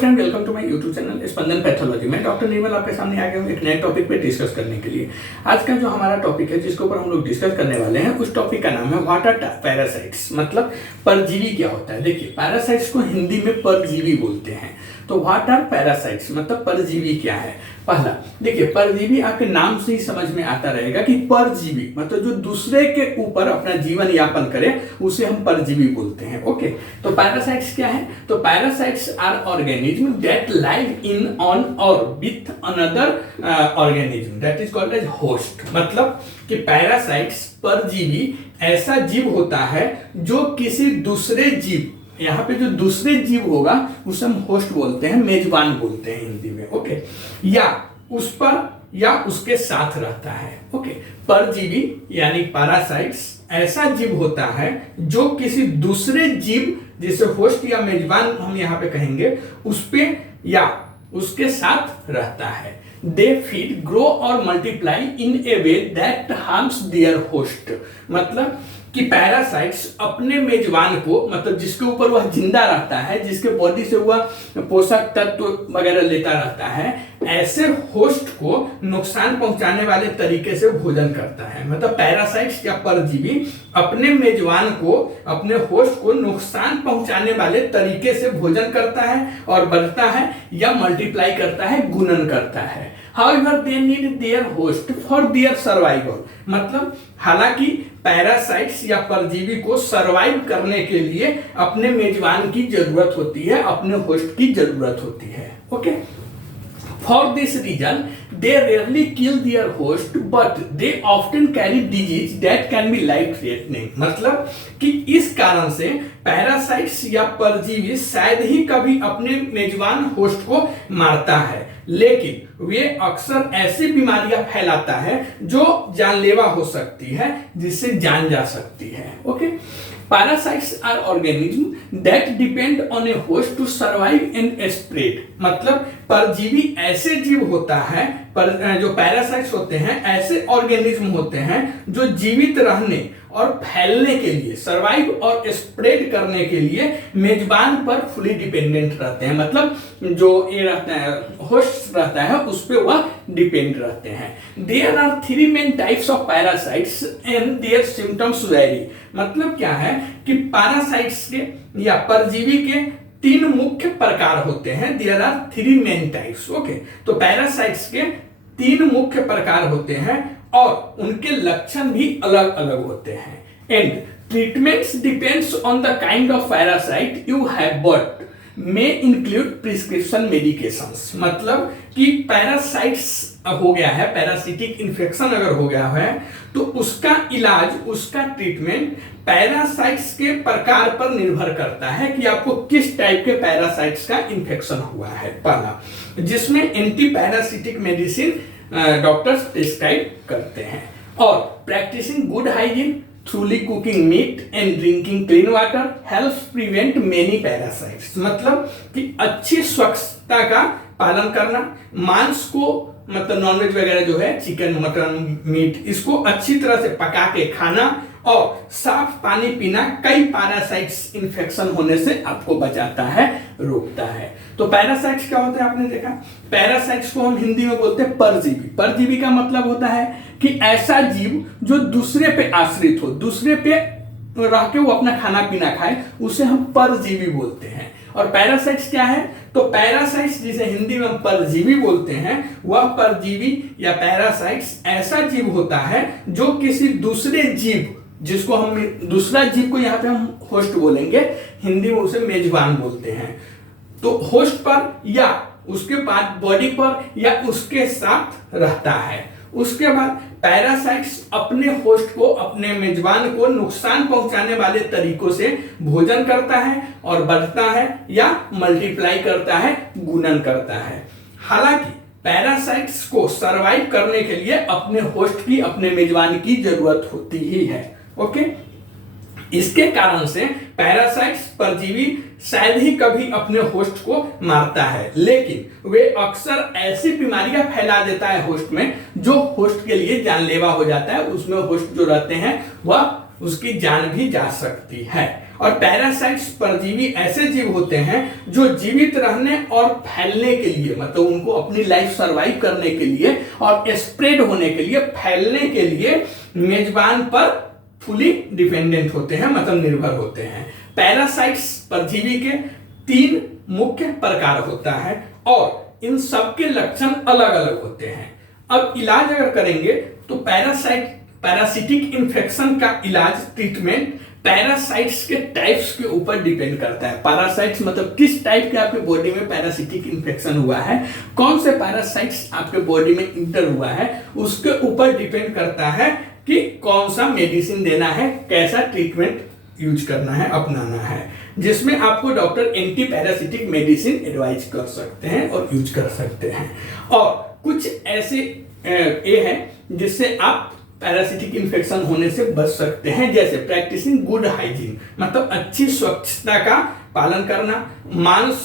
Friend, welcome to my YouTube channel Spandan pathology. मैं doctor Nirmal आपके सामने आ गया हूँ एक नए टॉपिक पे डिस्कस करने के लिए। आज का जो हमारा टॉपिक है जिसके ऊपर हम लोग डिस्कस करने वाले हैं, उस टॉपिक का नाम है व्हाट आर पैरासाइट्स, मतलब परजीवी क्या होता है। देखिए, पैरासाइट्स को हिंदी में परजीवी बोलते हैं। तो व्हाट आर पैरासाइट्स मतलब परजीवी क्या है। पहला देखिए, परजीवी आपके नाम से ही समझ में आता रहेगा कि परजीवी मतलब जो दूसरे के ऊपर अपना जीवन यापन करे उसे हम परजीवी बोलते हैं। ओके, तो पैरासाइट्स क्या है? तो parasites are organism that live in on or with another organism that is called as host. मतलब कि पैरासाइट्स परजीवी ऐसा जीव होता है जो किसी दूसरे जीव, यहाँ पे जो दूसरे जीव होगा उसे हम होस्ट बोलते हैं, मेजबान बोलते हैं हिंदी में। ओके, या उस पर या उसके साथ रहता है। ओके, परजीवी यानी पैरासाइट्स ऐसा जीव होता है जो किसी दूसरे जीव, जिसे होस्ट या मेजबान हम यहाँ पे कहेंगे, उस पे या उसके साथ रहता है। दे फीड, ग्रो और multiply in A way that harms there host. मतलब कि पैरासाइट्स अपने मेजबान को, मतलब जिसके ऊपर वह जिंदा रहता है, जिसके बॉडी से वह पोषक तत्व वगैरह लेता रहता है, ऐसे होस्ट को नुकसान पहुंचाने वाले तरीके से भोजन करता है। मतलब पैरासाइट्स या परजीवी अपने मेजबान को, अपने होस्ट को नुकसान पहुंचाने वाले तरीके से भोजन करता है और बढ़ता है या मल्टीप्लाई करता है, गुणन करता है। However, they need their host for their survival। मतलब हालांकि पैरासाइट्स या परजीवी को सरवाइव करने के लिए अपने मेजबान की जरूरत होती है, अपने होस्ट की जरूरत होती है। Okay, For this reason, they rarely kill their host, but they often carry disease that can be life-threatening। मतलब कि इस कारण से पैरासाइट्स या परजीवी शायद ही कभी अपने मेजबान होस्ट को मारता है, लेकिन वे अक्सर ऐसी बीमारियां फैलाता है जो जानलेवा हो सकती है, जिससे जान जा सकती है। Okay, Parasites are organisms that depend on a host to survive and spread। मतलब परजीवी ऐसे जीव होता है, जो पैरासाइट्स होते हैं ऐसे ऑर्गेनिज्म होते हैं जो जीवित रहने और फैलने के लिए, सर्वाइव और स्प्रेड करने के लिए मेजबान पर फुली डिपेंडेंट रहते हैं। मतलब जो ये रहता है, होस्ट रहता है, उस पे वह डिपेंड रहते हैं। There are 3 main types of parasites and their symptoms vary. मतलब क्या है कि पैरासाइट्स के या परजीवी के 3 मुख्य प्रकार होते हैं। There are 3 main types. Okay, तो पैरासाइट्स के 3 मुख्य प्रकार होते हैं और उनके लक्षण भी अलग अलग होते हैं। And treatments depends on the kind of parasite you have but may include prescription medications. मतलब कि पैरासाइट्स हो गया है, पैरासिटिक इन्फेक्शन अगर हो गया है, तो उसका इलाज, उसका ट्रीटमेंट पैरासाइट्स के प्रकार पर निर्भर करता है कि आपको किस टाइप के पैरासाइट्स का इन्फेक्शन हुआ है। पहला, जिसमें anti parasitic medicine doctors prescribe करते हैं। और practicing good hygiene, truly cooking meat and drinking clean water helps prevent many parasites। मतलब कि अच्छी स्वच्छता का पालन करना, मांस को मतलब नॉनवेज वगैरह जो है, चिकन, मटन, मीट, इसको अच्छी तरह से पका के खाना और साफ पानी पीना कई पैरासाइट्स इन्फेक्शन होने से आपको बचाता है, रोकता है। तो पैरासाइट्स क्या होते हैं आपने देखा। पैरासाइट्स को हम हिंदी में बोलते हैं परजीवी। परजीवी का मतलब होता है कि ऐसा जीव जो दूसरे पे आश्रित हो, दूसरे पे रह के वो अपना खाना पीना खाए, उसे हम परजीवी बोलते हैं। और पैरासाइट्स क्या है? तो पैरासाइट्स जिसे हिंदी में हम परजीवी बोलते हैं, वह परजीवी या पैरासाइट्स ऐसा जीव होता है जो किसी दूसरे जीव, जिसको हम दूसरा जीव को यहाँ पे हम होस्ट बोलेंगे, हिंदी में उसे मेजबान बोलते हैं, तो होस्ट पर या उसके बाद बॉडी पर या उसके साथ रहता है। उसके बाद पैरासाइट्स अपने होस्ट को, अपने मेजबान को नुकसान पहुंचाने वाले तरीकों से भोजन करता है और बढ़ता है या मल्टीप्लाई करता है, गुणन करता है। हालांकि पैरासाइट्स को सरवाइव करने के लिए अपने होस्ट की, अपने मेजबान की जरूरत होती ही है। ओके, इसके कारण से पैरासाइट्स, परजीवी शायद ही कभी अपने होस्ट को मारता है, लेकिन वे अक्सर ऐसी बीमारियां फैला देता है होस्ट में जो होस्ट के लिए जानलेवा हो जाता है। उसमें होस्ट जो रहते हैं वह उसकी जान भी जा सकती है। और पैरासाइट्स परजीवी ऐसे जीव होते हैं जो जीवित रहने और फैलने के लिए, मतलब उनको अपनी लाइफ सरवाइव करने के लिए और स्प्रेड होने के लिए, फैलने के लिए मेजबान पर फुली डिपेंडेंट होते हैं, मतलब निर्भर होते हैं। पैरासाइट्स परजीवी के 3 मुख्य प्रकार होता है और इन सब के लक्षण अलग अलग होते हैं। अब इलाज अगर करेंगे तो पैरासिटिक इंफेक्शन का इलाज, ट्रीटमेंट पैरासाइट्स के टाइप्स के ऊपर डिपेंड करता है। पैरासाइट्स मतलब किस टाइप के आपके बॉडी में पैरासिटिक इंफेक्शन हुआ है, कौन से पैरासाइट्स आपके बॉडी में इंटर हुआ है, उसके ऊपर डिपेंड करता है कि कौन सा मेडिसिन देना है, कैसा ट्रीटमेंट यूज करना है, अपनाना है, जिसमें आपको doctor anti parasitic medicine advise कर सकते हैं और यूज कर सकते हैं। और कुछ ऐसे ये है जिससे आप पैरासिटिक इन्फेक्शन होने से बच सकते हैं, जैसे प्रैक्टिसिंग गुड हाइजीन, मतलब अच्छी स्वच्छता का पालन करना, मांस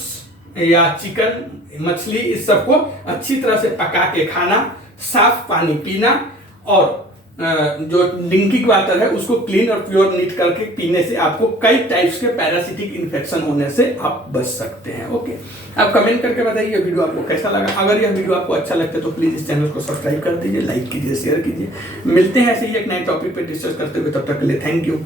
या चिकन, मछली, इस सबको अच्छी तरह से पका के खाना, साफ पानी पीना, और जो ड्रिंकिंग वाटर है उसको क्लीन और प्योर नीट करके पीने से आपको कई टाइप्स के पैरासिटिक इन्फेक्शन होने से आप बच सकते हैं। ओके, आप कमेंट करके बताइए वीडियो आपको कैसा लगा। अगर यह वीडियो आपको अच्छा लगता है तो प्लीज इस चैनल को सब्सक्राइब कर दीजिए, लाइक कीजिए, शेयर कीजिए। मिलते हैं ऐसे ही एक नए टॉपिक पे डिस्कस करते हुए, तब तक के लिए थैंक यू।